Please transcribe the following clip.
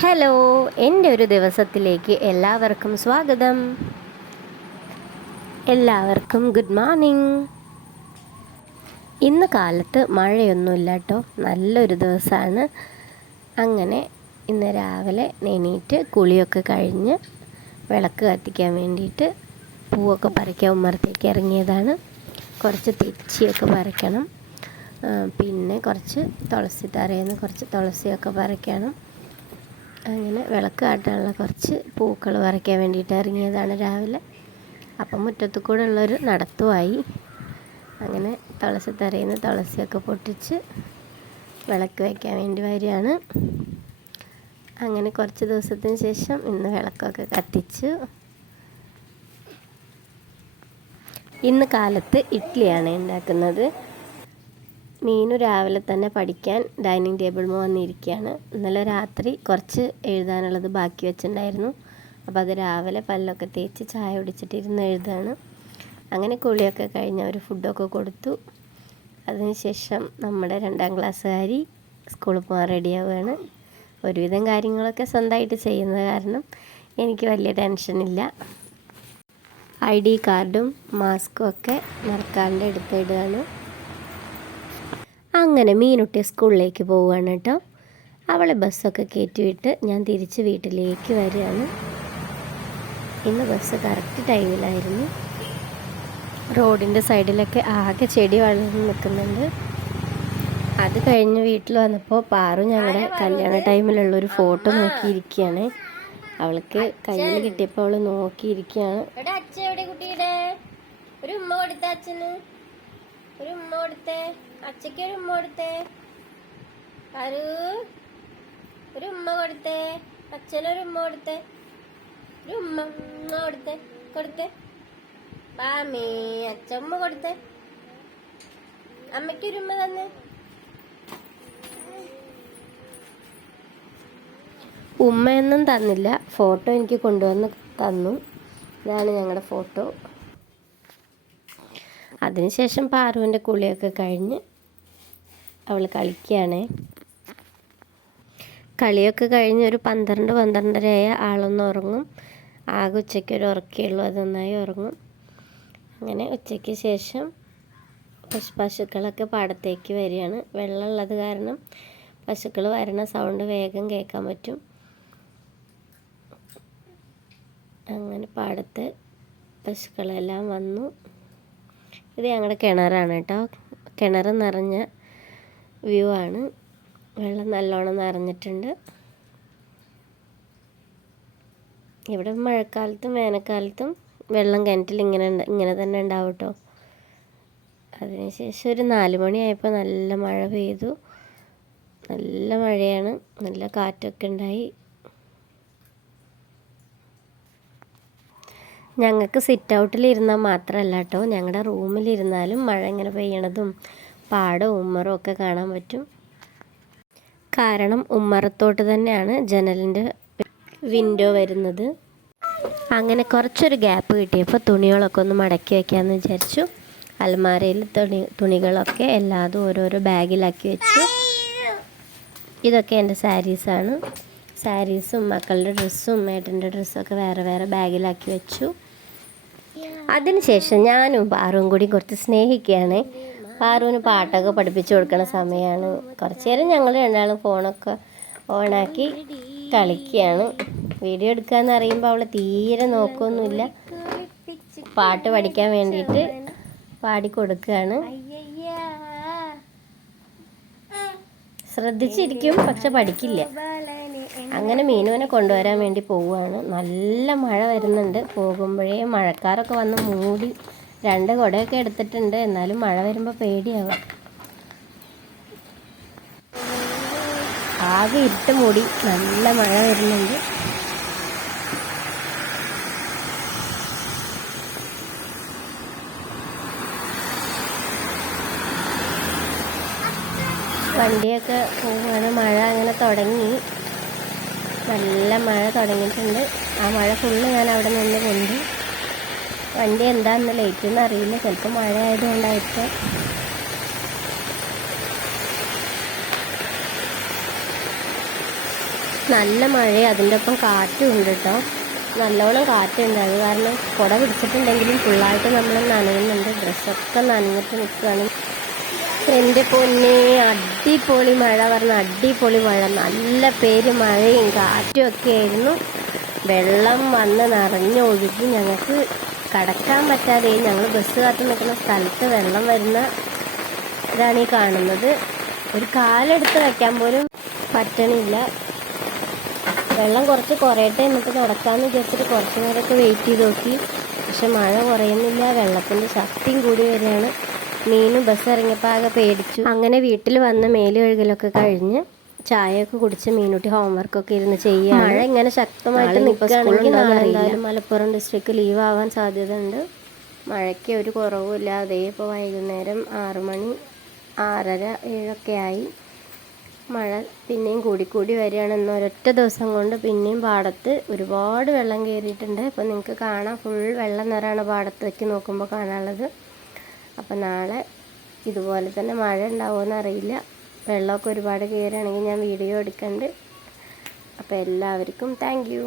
Hello, എൻ്റെ ഒരു ദിവസത്തിലേക്ക് എല്ലാവർക്കും സ്വാഗതം. എല്ലാവർക്കും ഗുഡ് മോർണിംഗ്. ഇന്ന് കാലത്ത് മഴയൊന്നുമില്ല കേട്ടോ, നല്ലൊരു ദിവസമാണ്. അങ്ങനെ ഇന്ന് രാവിലെ എണീറ്റ് കുളിയൊക്കെ കഴിഞ്ഞ് വിളക്ക് കത്തിക്കാൻ വേണ്ടിയിട്ട് പൂവൊക്കെ പറിക്കാൻ ഉമ്മറത്തേക്ക് ഇറങ്ങിയതാണ്. കുറച്ച് തെച്ചിയൊക്കെ പറിക്കണം, പിന്നെ കുറച്ച് തുളസി തറയിൽ നിന്ന് കുറച്ച് തുളസിയൊക്കെ പറിക്കണം. അങ്ങനെ വിളക്ക് കാട്ടാനുള്ള കുറച്ച് പൂക്കൾ പറിക്കാൻ വേണ്ടിയിട്ട് ഇറങ്ങിയതാണ് രാവിലെ. അപ്പം മുറ്റത്തു കൂടെ ഉള്ളൊരു നടത്തുമായി. അങ്ങനെ തുളസി തറയിൽ നിന്ന് തുളസിയൊക്കെ പൊട്ടിച്ച് വിളക്ക് വയ്ക്കാൻ വേണ്ടി വരികയാണ്. അങ്ങനെ കുറച്ച് ദിവസത്തിന് ശേഷം ഇന്ന് വിളക്കൊക്കെ കത്തിച്ചു. ഇന്ന് കാലത്ത് ഇഡ്ഡലിയാണ് ഉണ്ടാക്കുന്നത്. മീനു രാവിലെ തന്നെ പഠിക്കാൻ ഡൈനിങ് ടേബിളിൽ വന്നിരിക്കുകയാണ്. ഇന്നലെ രാത്രി കുറച്ച് എഴുതാനുള്ളത് ബാക്കി വെച്ചിട്ടുണ്ടായിരുന്നു. അപ്പോൾ അത് രാവിലെ പല്ലൊക്കെ തേച്ച് ചായ കുടിച്ചിട്ടിരുന്ന് എഴുതാണ്. അങ്ങനെ കുളിയൊക്കെ കഴിഞ്ഞ് അവർ ഫുഡൊക്കെ കൊടുത്തു. അതിനുശേഷം നമ്മുടെ 2ാം ക്ലാസ്സുകാരി സ്കൂളിൽ പോകാൻ റെഡിയാവുകയാണ്. ഒരുവിധം കാര്യങ്ങളൊക്കെ സ്വന്തമായിട്ട് ചെയ്യുന്നത് കാരണം എനിക്ക് വലിയ ടെൻഷനില്ല. ID കാർഡും മാസ്കും ഒക്കെ മറക്കാണ്ട് എടുത്തിടുകയാണ്. അങ്ങനെ മീനുട്ടി സ്കൂളിലേക്ക് പോവുകയാണ് കേട്ടോ. അവളെ ബസ്സൊക്കെ കയറ്റിവിട്ട് ഞാൻ തിരിച്ച് വീട്ടിലേക്ക് വരികയാണ്. ഇന്ന് ബസ് കറക്റ്റ് ടൈമിലായിരുന്നു. റോഡിൻ്റെ സൈഡിലൊക്കെ ആകെ ചെടി വളർന്ന് നിൽക്കുന്നുണ്ട്. അത് കഴിഞ്ഞ് വീട്ടിൽ വന്നപ്പോൾ പാറു ഞങ്ങളുടെ കല്യാണ ടൈമിലുള്ളൊരു ഫോട്ടോ നോക്കിയിരിക്കുകയാണ്. അവൾക്ക് കയ്യിൽ കിട്ടിയപ്പോൾ അവൾ നോക്കിയിരിക്കുകയാണ്. ഒരു ഉമ്മ കൊടുത്ത അച്ഛന്, ഒരു ഉമ്മ കൊടുത്തേ, അച്ഛക്ക് ഒരു ഉമ്മ കൊടുത്തേ, ഒരു ഉമ്മ കൊടുത്തേ, അച്ഛനൊരു ഉമ്മ കൊടുത്തേ, ഒരു ഉമ്മ കൊടുത്തേ, പാമേ അച്ഛമ്മ കൊടുത്തേ, അമ്മയ്ക്കൊരു ഉമ്മ തന്നെ. ഉമ്മയൊന്നും തന്നില്ല, ഫോട്ടോ എനിക്ക് കൊണ്ടുവന്ന് തന്നു. ഇതാണ് ഞങ്ങളുടെ ഫോട്ടോ. അതിനുശേഷം പാറുവിൻ്റെ കുളിയൊക്കെ കഴിഞ്ഞ് അവൾ കളിക്കുകയാണ്. കളിയൊക്കെ കഴിഞ്ഞ് ഒരു 12-12:30 ആളൊന്ന് ഉറങ്ങും. ആകെ ഉച്ചയ്ക്ക് ഒരു ഉറക്കമുള്ളൂ, അത് നന്നായി ഉറങ്ങും. അങ്ങനെ ഉച്ചയ്ക്ക് ശേഷം പശുക്കളൊക്കെ പാടത്തേക്ക് വരികയാണ്. വെള്ളമുള്ളത് കാരണം പശുക്കൾ വരണ സൗണ്ട് വേഗം കേൾക്കാൻ പറ്റും. അങ്ങനെ പാടത്ത് പശുക്കളെല്ലാം വന്നു. ഇത് ഞങ്ങളുടെ കിണറാണ് കേട്ടോ. കിണർ നിറഞ്ഞ വ്യൂ ആണ്. വെള്ളം നല്ലോണം നിറഞ്ഞിട്ടുണ്ട്. ഇവിടെ മഴക്കാലത്തും വേനൽക്കാലത്തും വെള്ളം കിണറ്റിൽ ഇങ്ങനെ തന്നെ ഉണ്ടാവും കേട്ടോ. അതിനുശേഷം ഒരു 4 മണിയായപ്പോൾ നല്ല മഴ പെയ്തു. നല്ല മഴയാണ്, നല്ല കാറ്റൊക്കെ ഉണ്ടായി. ഞങ്ങൾക്ക് സിറ്റ് ഔട്ടിലിരുന്നാൽ മാത്രമല്ല കേട്ടോ, ഞങ്ങളുടെ റൂമിലിരുന്നാലും മഴ ഇങ്ങനെ പെയ്യണതും പാടവും ഉമ്മറും ഒക്കെ കാണാൻ പറ്റും. കാരണം ഉമ്മറത്തോട്ട് തന്നെയാണ് ജനലിൻ്റെ വിൻഡോ വരുന്നത്. അങ്ങനെ കുറച്ചൊരു ഗ്യാപ്പ് കിട്ടിയപ്പോൾ തുണികളൊക്കെ ഒന്ന് മടക്കി വയ്ക്കാമെന്ന് വിചാരിച്ചു. അലമാരയിൽ തുണികളൊക്കെ എല്ലാതും ഓരോരോ ബാഗിലാക്കി വെച്ചു. ഇതൊക്കെ എൻ്റെ സാരീസാണ്. സാരീസും മക്കളുടെ ഡ്രസ്സും ഏട്ടൻ്റെ ഡ്രസ്സൊക്കെ വേറെ വേറെ ബാഗിലാക്കി വെച്ചു. അതിനുശേഷം ഞാനും പാറുവും കൂടി കുറച്ച് സ്നേഹിക്കുകയാണ്. പാറുവിന് പാട്ടൊക്കെ പഠിപ്പിച്ചു കൊടുക്കുന്ന സമയമാണ്. കുറച്ച് നേരം ഞങ്ങൾ രണ്ടാളും ഫോണൊക്കെ ഓണാക്കി കളിക്കുകയാണ്. വീഡിയോ എടുക്കാമെന്ന് അറിയുമ്പോൾ അവൾ തീരെ നോക്കുകയൊന്നുമില്ല. പാട്ട് പഠിക്കാൻ വേണ്ടിയിട്ട് പാടിക്കൊടുക്കുകയാണ്. ശ്രദ്ധിച്ചിരിക്കും, പക്ഷെ പഠിക്കില്ല. അങ്ങനെ മീനുവിനെ കൊണ്ടുവരാൻ വേണ്ടി പോവുകയാണ്. നല്ല മഴ വരുന്നുണ്ട്. പോകുമ്പോഴേ മഴക്കാരൊക്കെ വന്ന് മൂടി. 2 കുടയൊക്കെ എടുത്തിട്ടുണ്ട്, എന്നാലും മഴ വരുമ്പോൾ പേടിയാവും. ആകെ ഇരുട്ട് മൂടി, നല്ല മഴ വരുന്നുണ്ട്. വണ്ടിയൊക്കെ പോവുകയാണ്. മഴ അങ്ങനെ തുടങ്ങി, നല്ല മഴ തുടങ്ങിയിട്ടുണ്ട്. ആ മഴ ഫുള്ള് ഞാൻ അവിടെ നിന്ന് കൊണ്ട്. വണ്ടി എന്താണെന്ന് ലേറ്റെന്ന് അറിയില്ല, ചിലപ്പോൾ മഴ ആയതുകൊണ്ടായിരിക്കും. നല്ല മഴയും അതിൻ്റെ ഒപ്പം കാറ്റും ഉണ്ട് കേട്ടോ. നല്ലോണം കാറ്റുണ്ട്. അത് കാരണം കുട പിടിച്ചിട്ടുണ്ടെങ്കിലും ഫുള്ളായിട്ട് നമ്മൾ നനയുന്നുണ്ട്. ഡ്രസ്സൊക്കെ നനഞ്ഞിട്ട് നിൽക്കുകയാണ്. എൻ്റെ പൊന്നെ, അടിപൊളി മഴ പറഞ്ഞാൽ അടിപൊളി മഴ. നല്ല പേര് മഴയും കാറ്റും ഒക്കെ ആയിരുന്നു. വെള്ളം വന്ന് നിറഞ്ഞൊഴുകി ഞങ്ങൾക്ക് കടക്കാൻ പറ്റാതെ ഞങ്ങൾ ബസ് കാത്ത് നിൽക്കുന്ന സ്ഥലത്ത് വെള്ളം വരുന്ന ഇതാണ് ഈ കാണുന്നത്. ഒരു കാലെടുത്ത് വയ്ക്കാൻ പോലും പറ്റണില്ല. വെള്ളം കുറച്ച് കുറയട്ടെ എന്നിട്ട് നടക്കാമെന്ന് വിചാരിച്ചിട്ട് കുറച്ച് നേരമൊക്കെ വെയിറ്റ് ചെയ്ത് നോക്കി. പക്ഷെ മഴ കുറയുന്നില്ല. വെള്ളത്തിൻ്റെ ശക്തിയും കൂടി വരികയാണ്. മീനും ബസ് ഇറങ്ങിയപ്പോൾ ആകെ പേടിച്ചു. അങ്ങനെ വീട്ടിൽ വന്ന് മേല് കഴുകലൊക്കെ കഴിഞ്ഞ് ചായയൊക്കെ കുടിച്ച് മീനുട്ടി ഹോംവർക്കൊക്കെ ഇരുന്ന് ചെയ്യുക. മഴ ഇങ്ങനെ ശക്തമായിട്ട് നിൽക്കുകയാണെങ്കിൽ നാളെ എന്തായാലും മലപ്പുറം ഡിസ്ട്രിക്ട് ലീവ് ആവാൻ സാധ്യത ഉണ്ട്. മഴയ്ക്ക് ഒരു കുറവുമില്ല. അതേ ഇപ്പോൾ വൈകുന്നേരം 6 മണി 6:30 7 ആയി. മഴ പിന്നെയും കൂടിക്കൂടി വരികയാണ്. ഒരൊറ്റ ദിവസം കൊണ്ട് പിന്നെയും പാടത്ത് ഒരുപാട് വെള്ളം കയറിയിട്ടുണ്ട്. അപ്പോൾ നിങ്ങൾക്ക് കാണാം, ഫുൾ വെള്ള നിറമാണ് പാടത്തേക്ക് നോക്കുമ്പോൾ കാണാനുള്ളത്. അപ്പോൾ നാളെ ഇതുപോലെ തന്നെ മഴ ഉണ്ടാവുമെന്ന് അറിയില്ല. വെള്ളമൊക്കെ ഒരുപാട് കയറുകയാണെങ്കിൽ ഞാൻ വീഡിയോ എടുക്കുന്നുണ്ട്. അപ്പോൾ എല്ലാവർക്കും താങ്ക് യു.